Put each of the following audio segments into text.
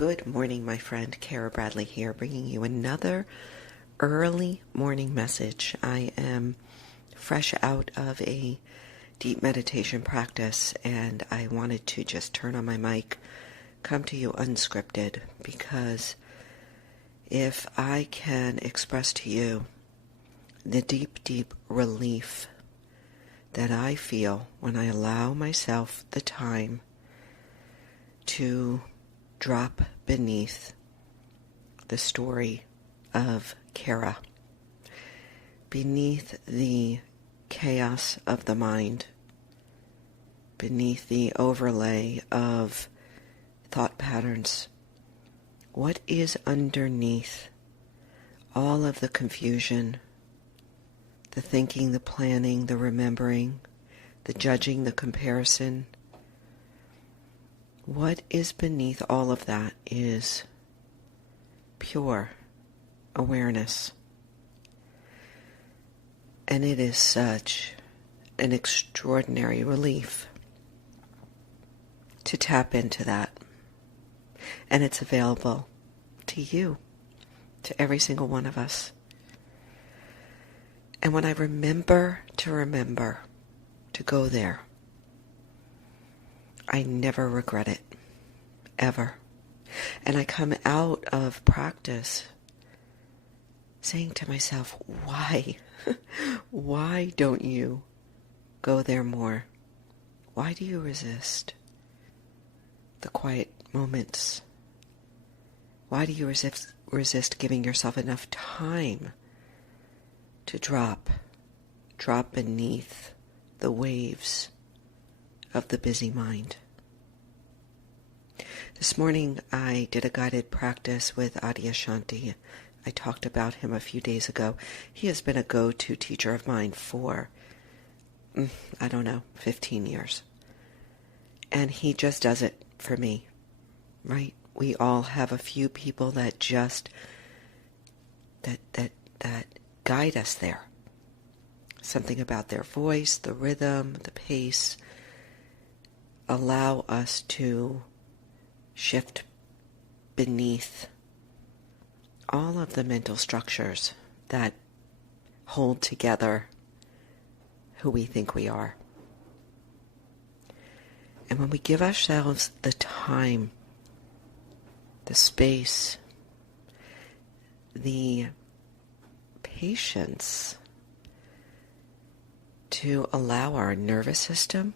Good morning, my friend. Kara Bradley here, bringing you another early morning message. I am fresh out of a deep meditation practice, and I wanted to just turn on my mic, come to you unscripted, because if I can express to you the deep, deep relief that I feel when I allow myself the time to drop beneath the story of Kara, beneath the chaos of the mind, beneath the overlay of thought patterns. What is underneath all of the confusion, the thinking, the planning, the remembering, the judging, the comparison? What is beneath all of that is pure awareness. And it is such an extraordinary relief to tap into that. And it's available to you, to every single one of us. And when I remember to go there, I never regret it, ever. And I come out of practice saying to myself, why? Why don't you go there more? Why do you resist the quiet moments? Why do you resist giving yourself enough time to drop beneath the waves of the busy mind? This morning I did a guided practice with Adyashanti. I talked about him a few days ago. He has been a go-to teacher of mine for, 15 years. And he just does it for me, right? We all have a few people that just, that guide us there. Something about their voice, the rhythm, the pace, allow us to shift beneath all of the mental structures that hold together who we think we are. And when we give ourselves the time, the space, the patience to allow our nervous system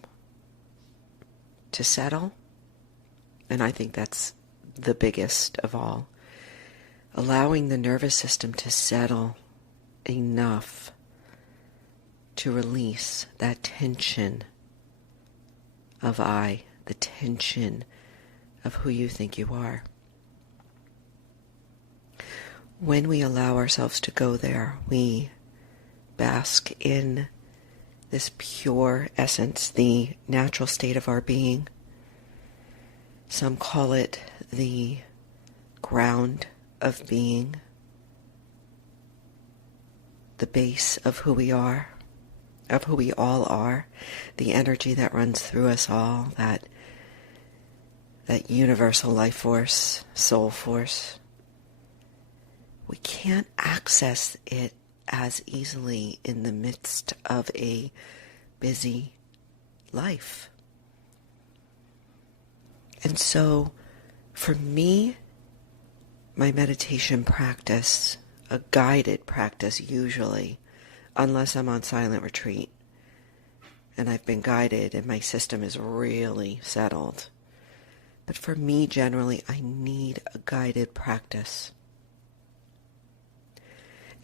to settle, and I think that's the biggest of all, allowing the nervous system to settle enough to release that tension of I, the tension of who you think you are. When we allow ourselves to go there, we bask in this pure essence, the natural state of our being. Some call it the ground of being, the base of who we are, of who we all are, the energy that runs through us all, that universal life force, soul force. We can't access it as easily in the midst of a busy life. And so, for me, my meditation practice, a guided practice usually, unless I'm on silent retreat, and I've been guided and my system is really settled. But for me, generally, I need a guided practice.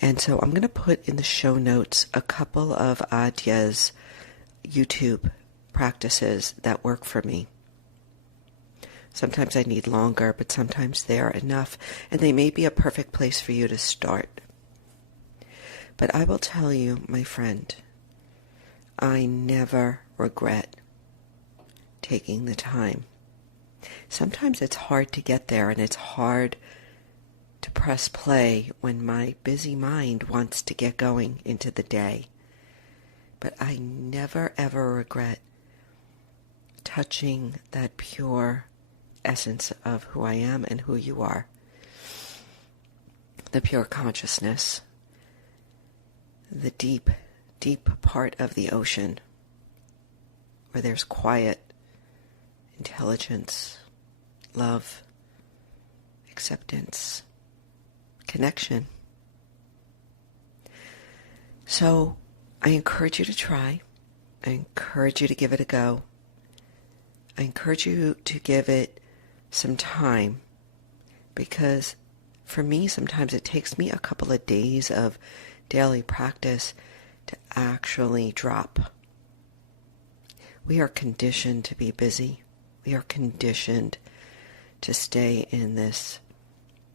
And so I'm going to put in the show notes a couple of Adya's YouTube practices that work for me. Sometimes I need longer, but sometimes they are enough, and they may be a perfect place for you to start. But I will tell you, my friend, I never regret taking the time. Sometimes it's hard to get there, and it's hard to press play when my busy mind wants to get going into the day. But I never ever regret touching that pure essence of who I am and who you are. The pure consciousness, the deep, deep part of the ocean where there's quiet, intelligence, love, acceptance, connection. So I encourage you to try. I encourage you to give it a go. I encourage you to give it some time, because for me, sometimes it takes me a couple of days of daily practice to actually drop. We are conditioned to be busy. We are conditioned to stay in this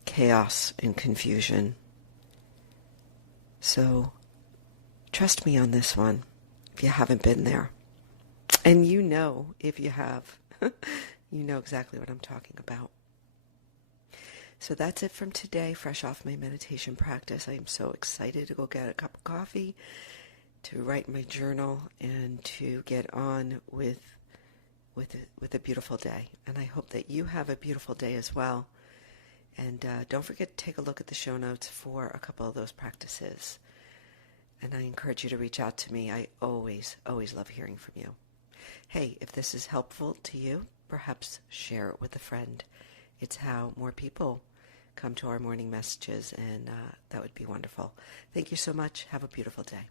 chaos and confusion. So trust me on this one if you haven't been there. And you know, if you have, you know exactly what I'm talking about. So that's it from today, fresh off my meditation practice. I am so excited to go get a cup of coffee, to write my journal, and to get on with a beautiful day. And I hope that you have a beautiful day as well. And don't forget to take a look at the show notes for a couple of those practices. And I encourage you to reach out to me. I always, always love hearing from you. Hey, if this is helpful to you, perhaps share it with a friend. It's how more people come to our morning messages, and that would be wonderful. Thank you so much. Have a beautiful day.